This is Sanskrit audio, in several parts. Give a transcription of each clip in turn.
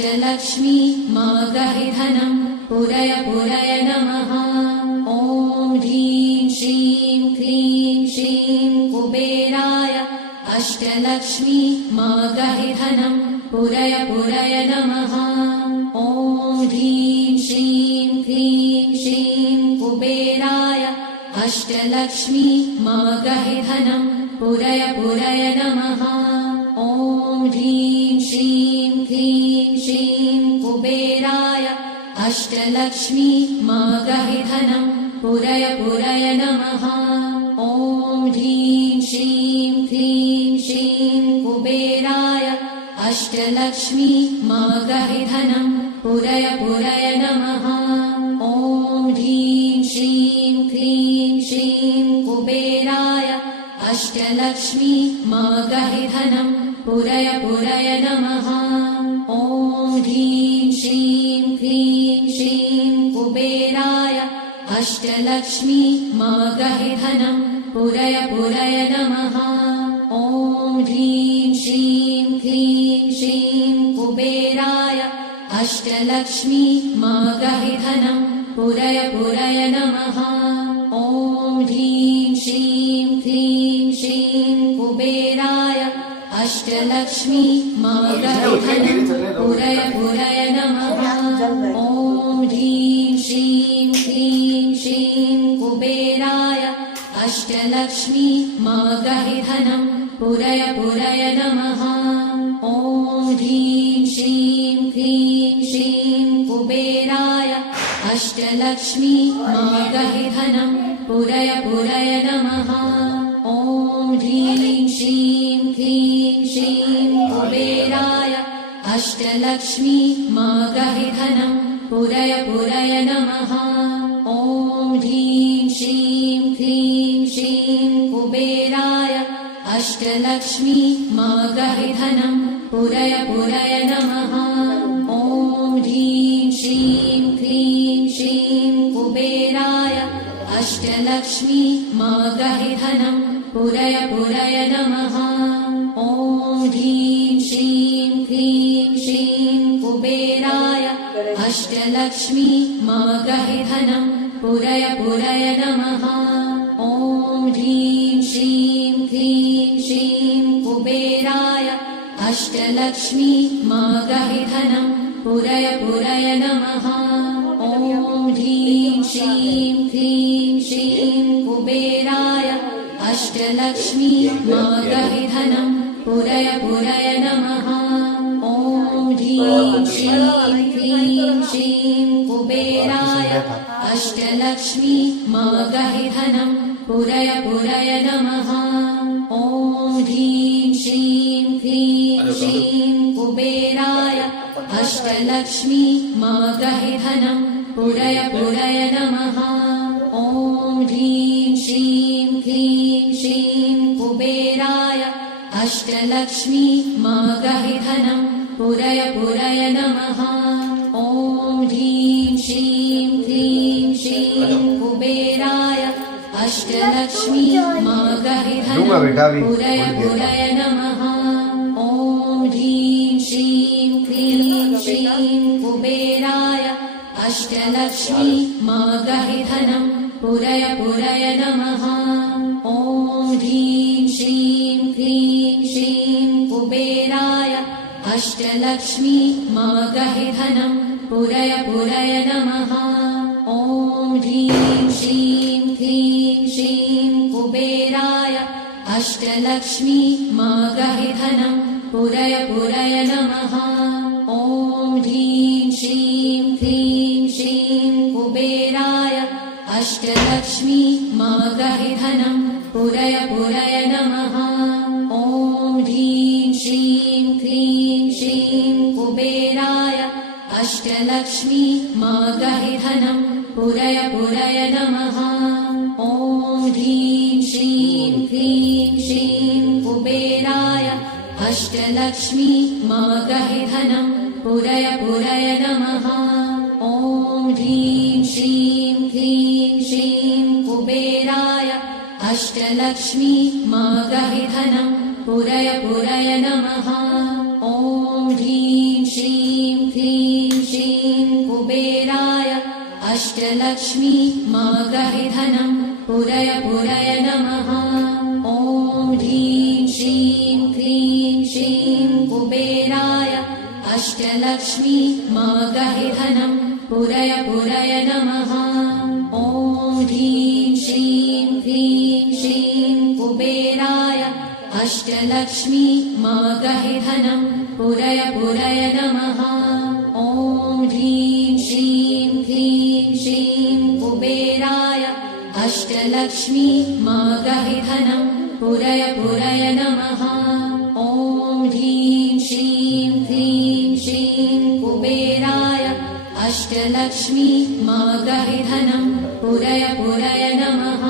अष्टलक्ष्मी मागहि धनं पुरय पुरय नमः। ॐ ह्रीं श्रीं क्रीं श्रीं कुबेराय अष्टलक्ष्मी मागहि धनं पुरय पुरय नमः। ॐ ह्रीं श्रीं क्रीं श्रीं कुबेराय अष्टलक्ष्मी मागहि धनं पुरय पुरय नमः। ॐ ह्रीं श्रीं क्रीं श्रीं कुबेराय अष्टलक्ष्मी मागहि धनं पुरय पुरय नमः। ॐ ह्रीं श्रीं क्रीं श्रीं कुबेराय अष्टलक्ष्मी मागहि धनं पुरय पुरय नमः। ॐ ह्रीं श्रीं क्रीं श्रीं कुबेराय अष्टलक्ष्मी मागहि धनं पुरय पुरय नमः। ॐ ह्रीं श्रीं क्रीं श्रीं कुबेराय अष्टलक्ष्मी मागहि धनं पुरय पुरय नमः। ॐ ह्रीं श्रीं क्रीं श्रीं कुबेराय अष्टलक्ष्मी मागहि धनं पुरय पुरय नमः। ॐ ह्रीं श्रीं क्रीं श्रीं कुबेराय अष्टलक्ष्मी मागहि धनं पुरय पुरय नमः। ॐ ह्रीं श्रीं क्रीं श्रीं कुबेराय अष्टलक्ष्मी मागहि धनं पुरय पुरय नमः। ॐ ह्रीं श्रीं क्रीं श्रीं कुबेराय अष्टलक्ष्मी मागहि धनं पुरय पुरय नमः। ॐ ह्रीं श्रीं क्रीं श्रीं कुबेराय अष्टलक्ष्मी मागहि धनं पुरय पुरय नमः। ॐ ह्रीं श्रीं क्रीं श्रीं कुबेराय अष्टलक्ष्मी मागहि धनं पुरय पुरय नमः। ॐ ह्रीं श्रीं क्रीं श्रीं कुबेराय अष्टलक्ष्मी मागहि धनं पुरय पुरय नमः। ॐ ह्रीं श्रीं क्रीं श्रीं कुबेराय अष्टलक्ष्मी मागहि धनं पुरय पुरय नमः। ॐ ह्रीं श्रीं क्रीं श्रीं कुबेराय अष्टलक्ष्मी मागहि धनं पुरय पुरय नमः। ॐ ह्रीं श्रीं क्रीं श्रीं कुबेराय अष्टलक्ष्मी मागहि धनं पुरय पुरय नमः। ॐ ह्रीं श्रीं क्रीं श्रीं कुबेराय अष्टलक्ष्मी मागहि धनं पुरय पुरय नमः। ॐ ह्रीं श्रीं क्रीं श्रीं कुबेराय अष्टलक्ष्मी मागहि धनं पुरय पुरय नमः। ॐ ह्रीं श्रीं क्रीं श्रीं कुबेराय अष्टलक्ष्मी मागहि धनं पुरय पुरय नमः। ॐ ह्रीं श्रीं क्रीं श्रीं कुबेराय अष्टलक्ष्मी मागहि धनं पुरय पुरय नमः। ॐ ह्रीं श्रीं क्रीं श्रीं कुबेराय अष्टलक्ष्मी मागहि धनं पुरय पुरय नमः। ॐ ह्रीं श्रीं क्रीं श्रीं कुबेराय अष्टलक्ष्मी मागहि धनं पुरय पुरय नमः। ॐ ह्रीं श्रीं क्रीं श्रीं कुबेराय अष्टलक्ष्मी मागहि धनं पुरय पुरय नमः। ॐ ह्रीं श्रीं क्रीं श्रीं कुबेराय अष्टलक्ष्मी मागहि धनं पुरय पुरय नमः। ॐ ह्रीं श्रीं क्रीं श्रीं कुबेराय अष्टलक्ष्मी मागहि धनं पुरय पुरय नमः। ॐ ह्रीं श्रीं क्रीं श्रीं कुबेराय अष्टलक्ष्मी मागहि धनं पुरय पुरय नमः। ॐ ह्रीं श्रीं क्रीं श्रीं कुबेराय अष्टलक्ष्मी मागहि धनं पुरय पुरय नमः। ॐ ह्रीं श्रीं अष्टलक्ष्मी मागहि धनं पुरय पुरय नमः। ॐ ह्रीं श्रीं क्रीं श्रीं कुबेराय अष्टलक्ष्मी मागहि धनं पुरय पुरय नमः। ॐ ह्रीं श्रीं क्रीं श्रीं कुबेराय अष्टलक्ष्मी मागहि धनं पुरय पुरय नमः। ॐ ह्रीं श्रीं क्रीं श्रीं कुबेराय अष्टलक्ष्मी मागहि धनं पुरय पुरय नमः। ॐ ह्रीं श्रीं क्रीं श्रीं कुबेराय अष्टलक्ष्मी मागहि धनं पुरय पुरय नमः।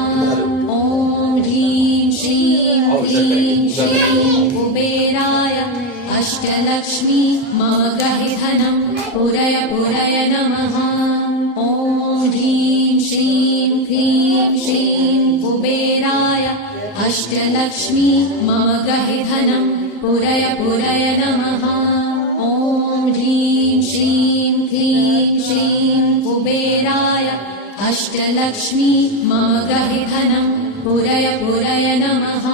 ॐ ह्रीं श्रीं क्रीं श्रीं कुबेराय अष्टलक्ष्मी मागहि धनं पुरय पुरय नमः। ॐ ह्रीं श्रीं क्रीं श्रीं कुबेराय अष्टलक्ष्मी मागहि धनं पुरय पुरय नमः। ॐ ह्रीं श्रीं क्रीं श्रीं कुबेराय अष्टलक्ष्मी मागहि धनं पुरय पुरय नमः।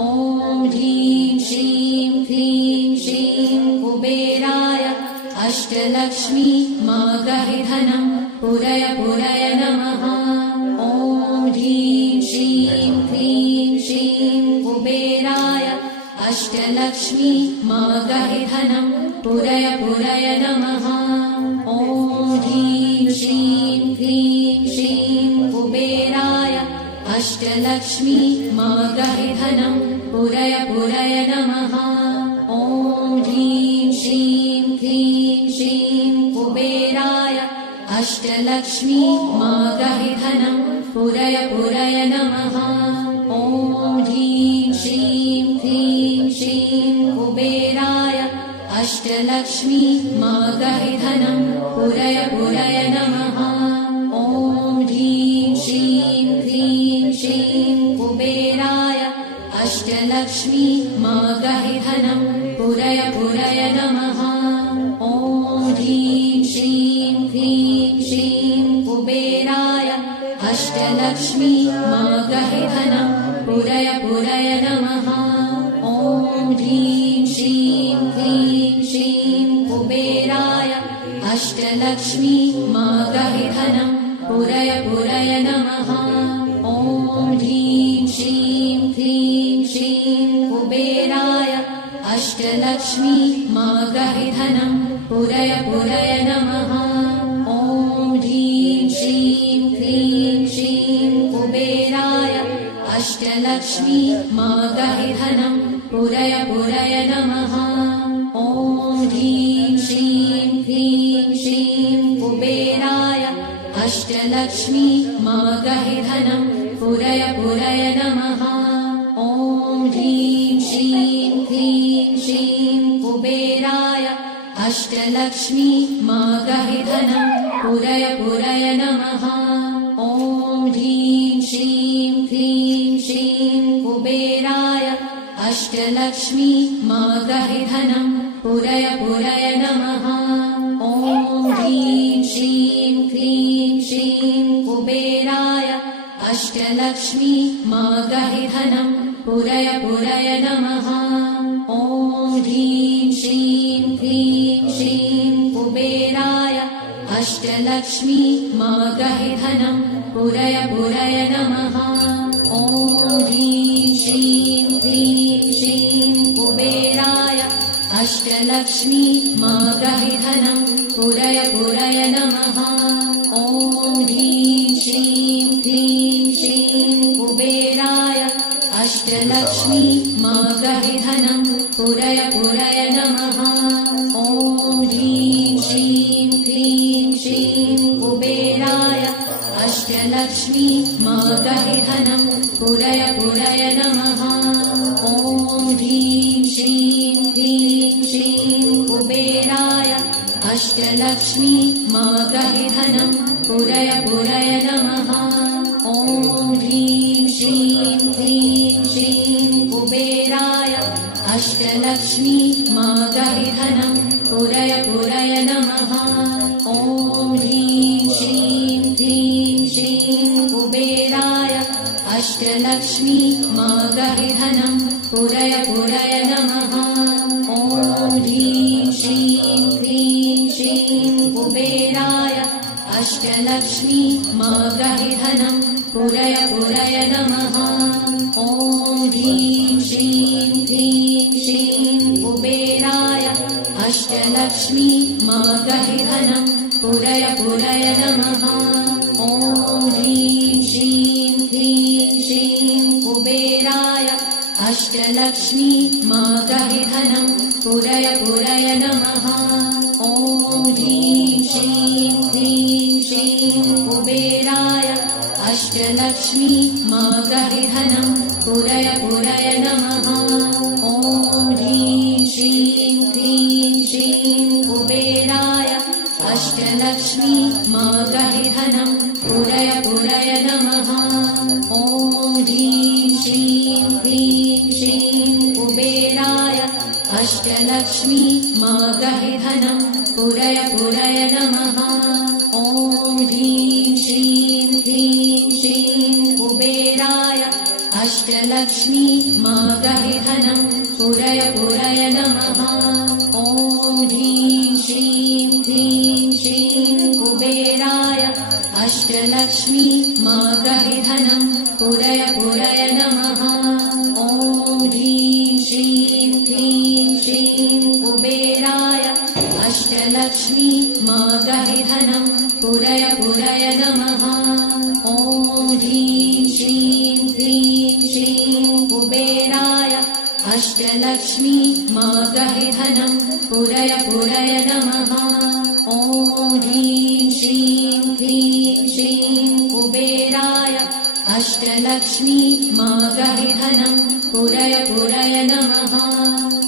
ॐ ह्रीं श्रीं क्रीं श्रीं कुबेराय अष्टलक्ष्मी मागहि धनं पुरय पुरय नमः। ॐ ह्रीं श्रीं क्रीं श्रीं कुबेराय अष्टलक्ष्मी मागहि धनं पुरय पुरय नमः। ॐ ह्रीं श्रीं क्रीं श्रीं कुबेराय अष्टलक्ष्मी मागहि धनं पुरय पुरय नमः। ॐ ह्रीं श्रीं क्रीं श्रीं कुबेराय अष्टलक्ष्मी मागहि धनं पुरय पुरय नमः। ॐ ह्रीं श्रीं क्रीं श्रीं कुबेराय अष्टलक्ष्मी मागहि धनं पुरय पुरय नमः। ॐ ह्रीं श्रीं क्रीं श्रीं कुबेराय अष्टलक्ष्मी मागहि धनं पुरय पुरय नमः। ॐ ह्रीं श्रीं क्रीं श्रीं कुबेराय अष्टलक्ष्मी मागहि धनं पुरय पुरय नमः। ॐ ह्रीं श्रीं क्रीं श्रीं कुबेराय अष्टलक्ष्मी मागहि धनं पुरय पुरय नमः। ॐ ह्रीं श्रीं क्रीं श्रीं कुबेराय अष्टलक्ष्मी मागहि धनं पुरय पुरय नमः। ॐ ह्रीं श्रीं क्रीं श्रीं कुबेराय अष्टलक्ष्मी मागहि धनं पुरय पुरय नमः। ॐ ह्रीं श्रीं क्रीं श्रीं कुबेराय अष्टलक्ष्मी मागहि धनं पुरय पुरय नमः। ॐ ह्रीं श्रीं क्रीं श्रीं कुबेराय अष्टलक्ष्मी मागहि धनं पुरय पुरय नमः। ॐ ह्रीं श्रीं क्रीं श्रीं कुबेराय अष्टलक्ष्मी मागहि धनं पुरय पुरय नमः। ॐ ह्रीं श्रीं क्रीं श्रीं कुबेराय अष्टलक्ष्मी मागहि धनं पुरय पुरय नमः। ॐ ह्रीं श्रीं क्रीं श्रीं कुबेराय अष्टलक्ष्मी मागहि धनं पुरय पुरय नमः। ॐ ह्रीं श्रीं क्रीं श्रीं कुबेराय अष्टलक्ष्मी मागहि धनं पुरय पुरय नमः। ॐ ह्रीं श्रीं क्रीं श्रीं कुबेराय अष्टलक्ष्मी मागहि धनं पुरय पुरय नमः। ॐ ह्रीं श्रीं क्रीं श्रीं कुबेराय अष्टलक्ष्मी मागहि धनं पुरय पुरय नमः। ॐ ह्रीं श्रीं क्रीं श्रीं कुबेराय अष्टलक्ष्मी मागहि धनं पुरय पुरय नमः। ॐ ह्रीं श्रीं क्रीं श्रीं कुबेराय अष्टलक्ष्मी मागहि धनं पुरय पुरय नमः। ॐ ह्रीं श्रीं क्रीं अष्टलक्ष्मी मागहि धनं पुरय पुरय नमः। ॐ ह्रीं श्रीं क्रीं श्रीं कुबेराय अष्टलक्ष्मी मागहि धनं पुरय पुरय नमः। ॐ ह्रीं श्रीं क्रीं श्रीं कुबेराय अष्टलक्ष्मी मागहि धनं पुरय पुरय नमः। ॐ ह्रीं श्रीं क्रीं श्रीं कुबेराय अष्टलक्ष्मी मागहि धनं पुरय पुरय नमः। ॐ ह्रीं श्रीं क्रीं श्रीं कुबेराय अष्टलक्ष्मी मागहि धनं पुरय पुरय नमः। ॐ ह्रीं श्रीं क्रीं श्रीं कुबेराय अष्टलक्ष्मी मागहि धनं पुरय पुरय नमः। ॐ ह्रीं श्रीं क्रीं श्रीं कुबेराय अष्टलक्ष्मी मागहि धनं पुरय पुरय नमः। ॐ ह्रीं श्रीं क्रीं श्रीं कुबेराय अष्टलक्ष्मी मागहि धनं पुरय पुरय नमः। ॐ ह्रीं श्रीं क्रीं श्रीं कुबेराय अष्टलक्ष्मी मागहि धनं पुरय पुरय नमः। ॐ ह्रीं श्रीं क्रीं श्रीं कुबेराय अष्टलक्ष्मी मागहि धनं पुरय पुरय नमः। ॐ ह्रीं श्रीं क्रीं श्रीं कुबेराय अष्टलक्ष्मी मागहि धनं पुरय पुरय नमः। ॐ ह्रीं श्रीं क्रीं श्रीं कुबेराय अष्टलक्ष्मी मागहि धनं पुरय पुरय नमः।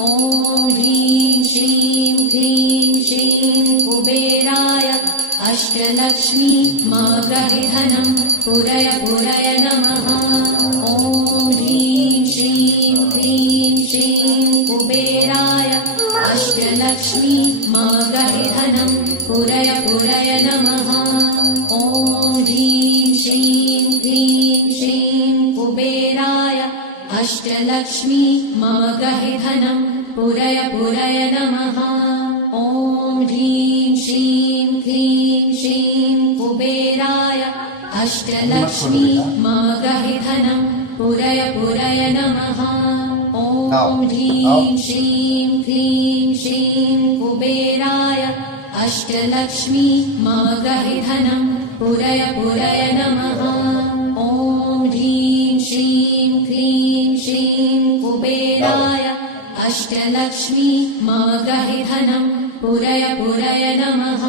ॐ ह्रीं श्रीं क्रीं श्रीं कुबेराय अष्टलक्ष्मी मागहि धनं पुरय पुरय नमः। ॐ ह्रीं श्रीं क्रीं श्रीं कुबेराय अष्टलक्ष्मी मागहि धनं पुरय पुरय नमः। ॐ ह्रीं श्रीं क्रीं श्रीं कुबेराय अष्टलक्ष्मी मागहि धनं पुरय पुरय नमः। ॐ ह्रीं श्रीं क्रीं श्रीं कुबेराय अष्टलक्ष्मी मागहि धनं पुरय पुरय नमः। ॐ ह्रीं श्रीं क्रीं श्रीं कुबेराय अष्टलक्ष्मी मागहि धनं पुरय पुरय नमः। ॐ ह्रीं श्रीं क्रीं श्रीं कुबेराय अष्टलक्ष्मी मागहि धनं पुरय पुरय नमः।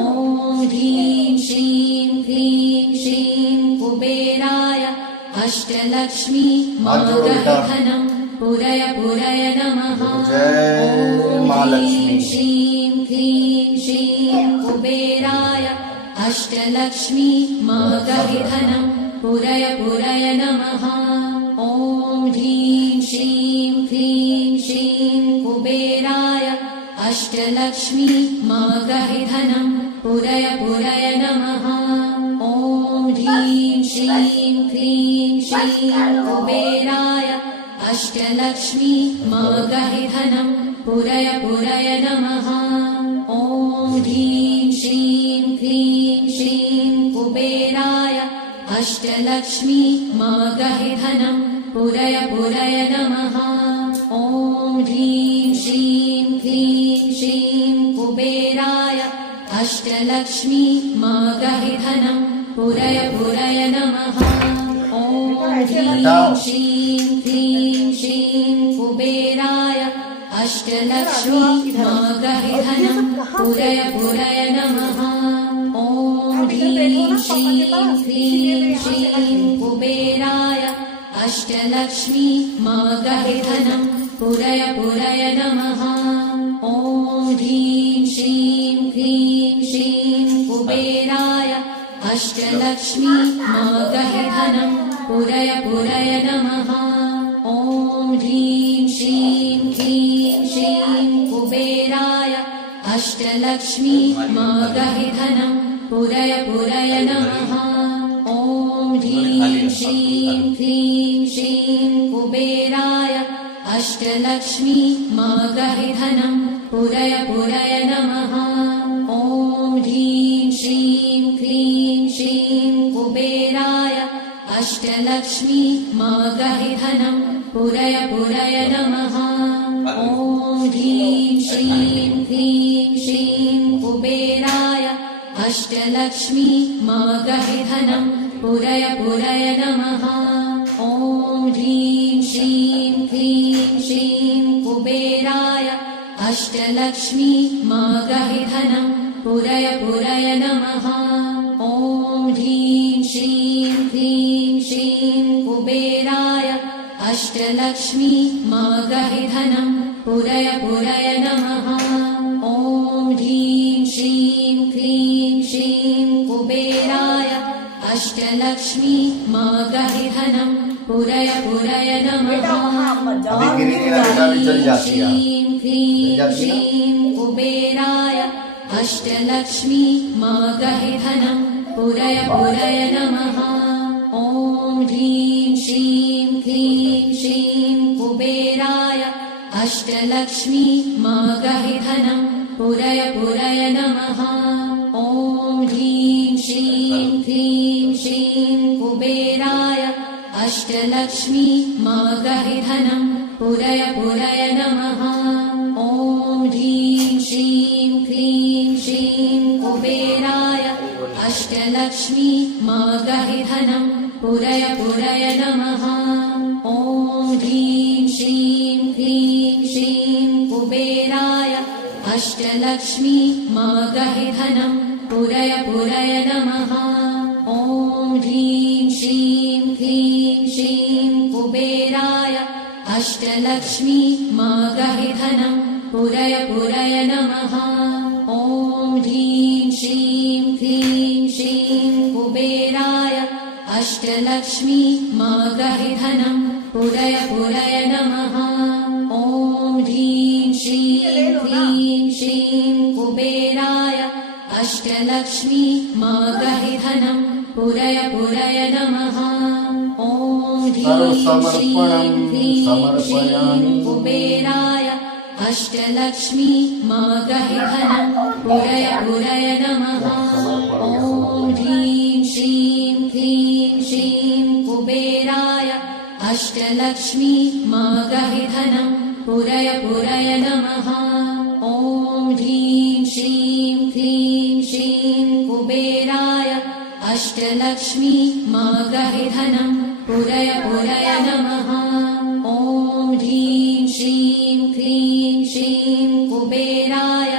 ॐ ह्रीं श्रीं क्रीं श्रीं कुबेराय अष्टलक्ष्मी मागहि धनं पुरय पुरय नमः। ॐ ह्रीं श्रीं क्रीं श्रीं कुबेराय अष्टलक्ष्मी मागहि धनं पुरय पुरय नमः। ॐ ह्रीं श्रीं क्रीं श्रीं कुबेराय अष्टलक्ष्मी मागहि धनं पुरय पुरय नमः। ॐ ह्रीं श्रीं क्रीं श्रीं कुबेराय अष्टलक्ष्मी मागहि धनं पुरय पुरय नमः। ॐ ह्रीं श्रीं क्रीं श्रीं कुबेराय अष्टलक्ष्मी मागहि धनं पुरय पुरय नमः। ॐ ह्रीं श्रीं क्रीं श्रीं कुबेराय अष्टलक्ष्मी मागहि धनं पुरय पुरय नमः। ॐ ह्रीं श्रीं क्रीं श्रीं कुबेराय अष्टलक्ष्मी मागहि धनं पुरय पुरय नमः। ॐ ह्रीं श्रीं क्रीं श्रीं कुबेराय अष्टलक्ष्मी मागहि धनं पुरय पुरय नमः। ॐ ह्रीं श्रीं क्रीं श्रीं कुबेराय अष्टलक्ष्मी मागहि धनं पुरय पुरय नमः। ॐ ह्रीं श्रीं क्रीं श्रीं कुबेराय अष्टलक्ष्मी मागहि धनं पुरय पुरय नमः। ॐ ह्रीं श्रीं क्लीं श्रीं कुबेराय अष्टलक्ष्मी मागहि धनं पुरय पुरय नमः। ॐ ह्रीं श्रीं क्लीं श्रीं कुबेराय अष्टलक्ष्मी मागहि धनं पुरय पुरय नमः। ॐ ह्रीं श्रीं क्लीं श्रीं कुबेराय अष्टलक्ष्मी मागहि धनं पुरय पुरय नमः। ॐ ह्रीं श्रीं क्लीं श्रीं कुबेराय अष्टलक्ष्मी मागहि धनं पुरय पुरय नमः। ॐ ह्रीं श्रीं क्लीं श्रीं कुबेराय अष्टलक्ष्मी मागहि धनं पुरय पुरय नमः। ॐ ह्रीं श्रीं क्लीं श्रीं कुबेराय अष्टलक्ष्मी मागहि धनं पुरय पुरय नमः। श्रीं क्लीं श्रीं कुबेराय अष्टलक्ष्मी मागहि धनं पुरय पुरय नमः। ॐ ह्रीं श्रीं क्लीं श्रीं कुबेराय अष्टलक्ष्मी मागहि धनं पुरय पुरय नमः। ॐ ह्रीं श्रीं क्लीं श्रीं कुबेराय अष्टलक्ष्मी मागहि धनं पुरय पुरय नमः। ॐ ह्रीं श्रीं क्लीं श्रीं कुबेराय अष्टलक्ष्मी मागहि धनं पुरय पुरय नमः। ॐ ह्रीं श्रीं क्लीं श्रीं कुबेराय अष्टलक्ष्मी मागहि धनं पुरय पुरय नमः। ॐ ह्रीं श्रीं क्लीं श्रीं कुबेराय अष्टलक्ष्मी मागहि धनं पुरय पुरय नमः। ॐ ह्रीं श्रीं क्लीं श्रीं कुबेराय अष्टलक्ष्मी मागहि धनं पुरय पुरय नमः। ॐ ह्रीं श्रीं क्लीं श्रीं कुबेराय अष्टलक्ष्मी मागहि धनं पुरय पुरय नमः। ॐ ह्रीं श्रीं क्लीं श्रीं कुबेराय अष्टलक्ष्मी मागहि धनं पुरय पुरय नमः। ॐ ह्रीं श्रीं क्लीं श्रीं कुबेराय अष्टलक्ष्मी मागहि धनं पुरय पुरय नमः। ॐ ह्रीं श्रीं क्लीं श्रीं कुबेराय अष्टलक्ष्मी मागहि धनं पुरय पुरय नमः। ॐ ह्रीं श्रीं क्लीं श्रीं कुबेराय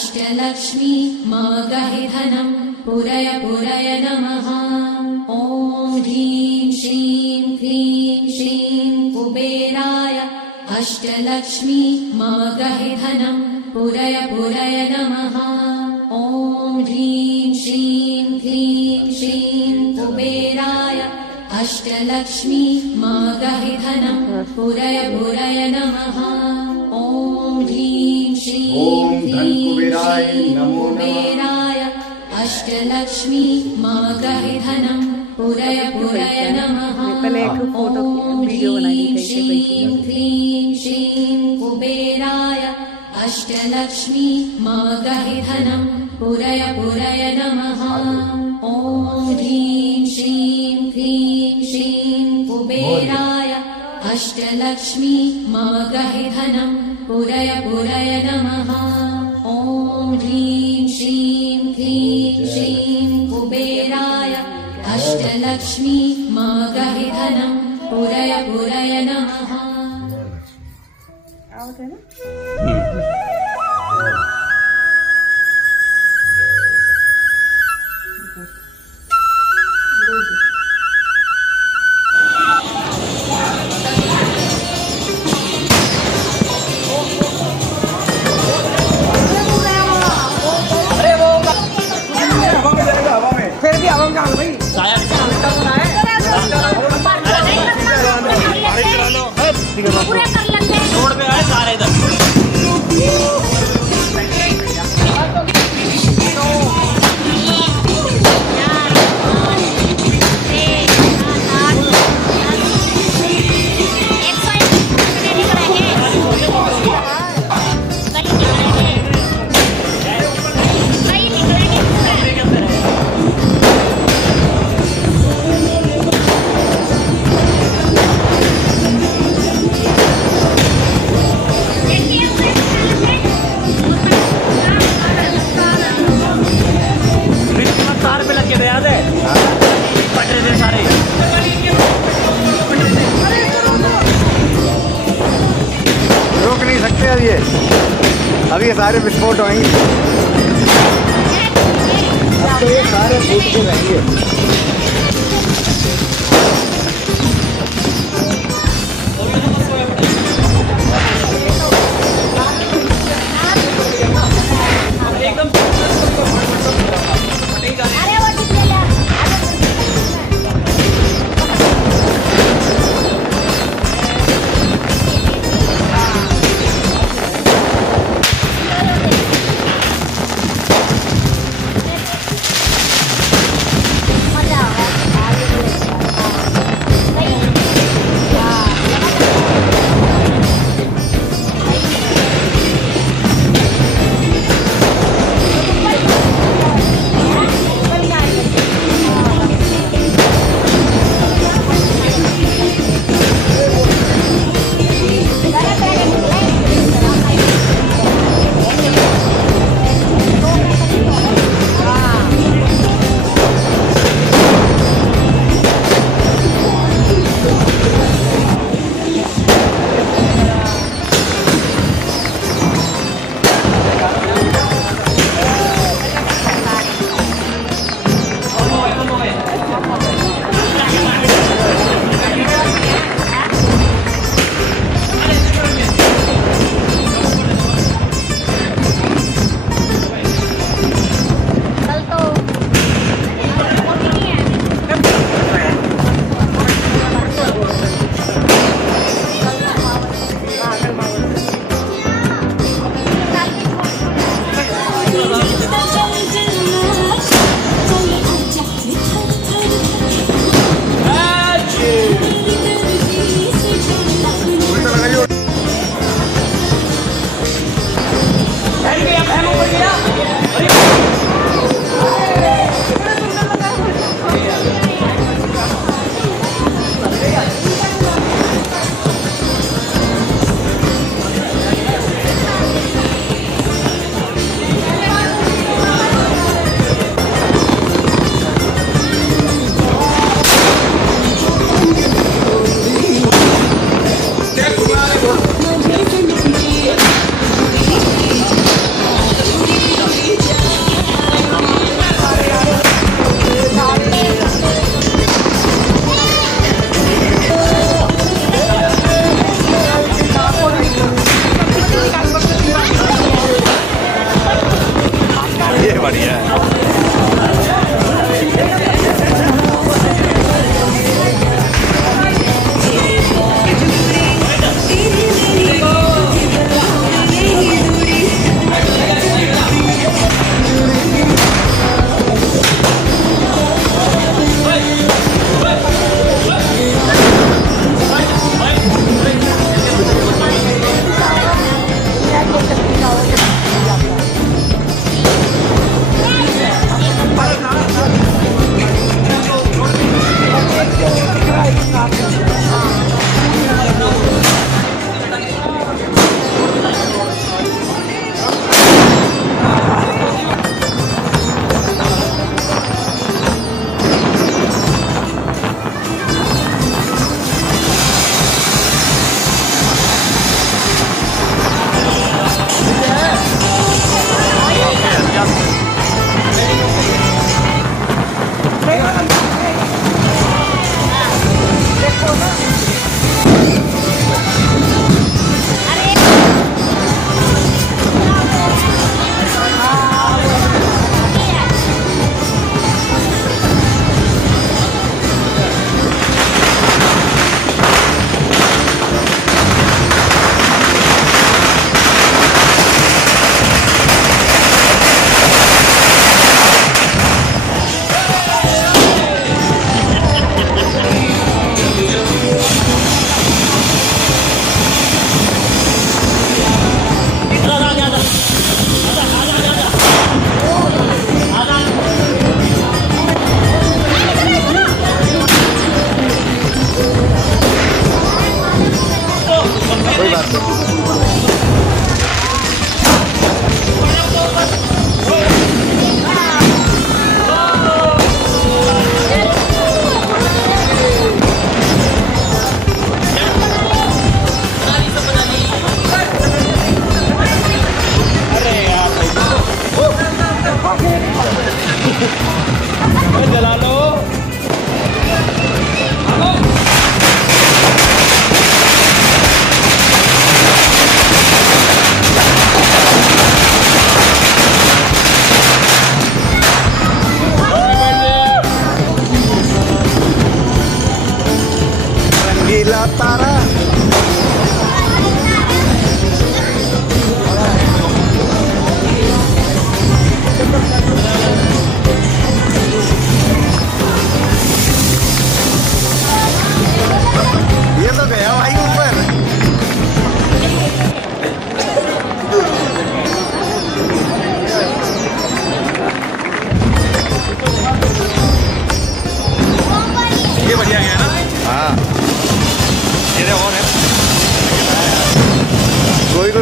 अष्टलक्ष्मी मागहि धनं पुरय पुरय नमः। ॐ ह्रीं श्रीं क्लीं श्रीं कुबेराय अष्टलक्ष्मी मागहि धनं पुरय पुरय नमः। ॐ ह्रीं श्रीं क्लीं श्रीं कुबेराय अष्टलक्ष्मी मागहि धनं पुरय पुरय नमः। ॐ ह्रीं श्रीं क्लीं श्रीं कुबेराय अष्टलक्ष्मी मागहि धनं पुरय पुरय नमः। ॐ ह्रीं श्रीं क्लीं श्रीं कुबेराय अष्टलक्ष्मी मागहि धनं पुरय पुरय नमः। ॐ ह्रीं श्रीं क्लीं श्रीं कुबेराय अष्टलक्ष्मी मागहि धनं पुरय पुरय नमः। ॐ ह्रीं श्रीं क्लीं श्रीं कुबेराय अष्टलक्ष्मी मागहि धनं पुरय पुरय नमः। पूरे कर लेंगे रोड पे आए सारे इधर अब ये सारे विस्फोट होंगे। अब तो ये सारे फूट के रहेंगे।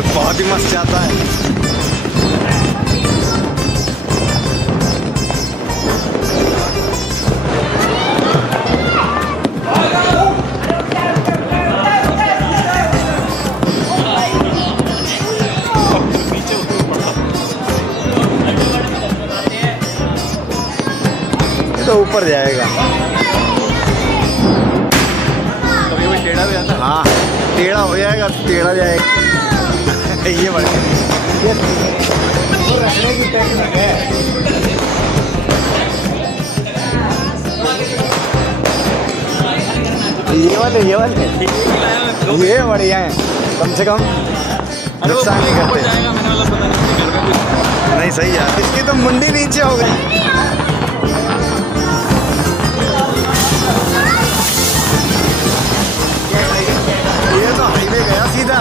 बहुत ही मस्त जाता है। तो ऊपर जाएगा। कभी कोई टेढ़ा भी आता है। हाँ टेढ़ा हो जाएगा, टेढ़ा जाएगा। ये बढ़िया, ये रखने की टेक्निक है। ये वाले ये बढ़िया है, कम से कम नुकसान नहीं करते। नहीं सही है, इसकी तो मुंडी नीचे हो गई। ये तो हाईवे गया सीधा,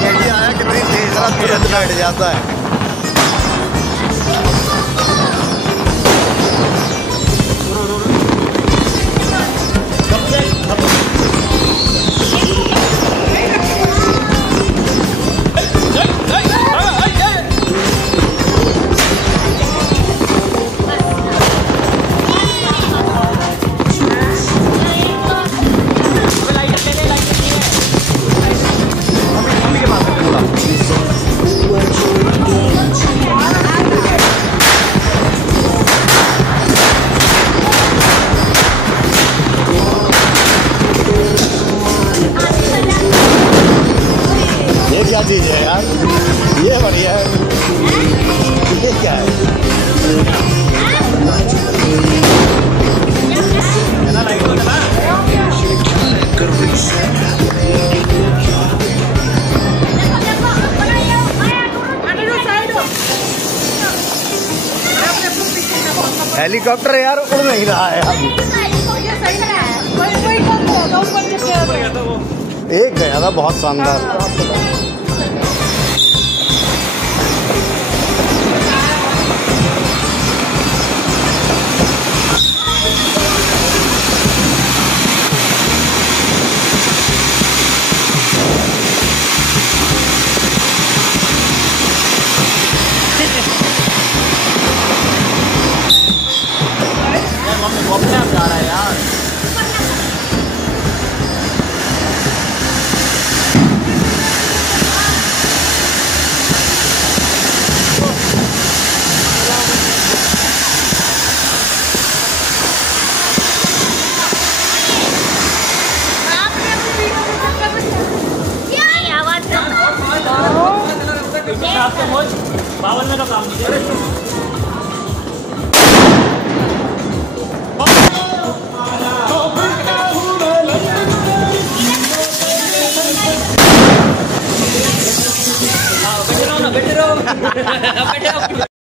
ये आया कितनी तेज तुरंत बैठ जाता है। ये क्या चीज है यार, ये बढ़िया है। ये क्या है? हेलीकॉप्टर यार उड़ नहीं रहा है यार। एक गया था बहुत शानदार। जा रहा है यार। बावन में तो काम नहीं बैठे रहो।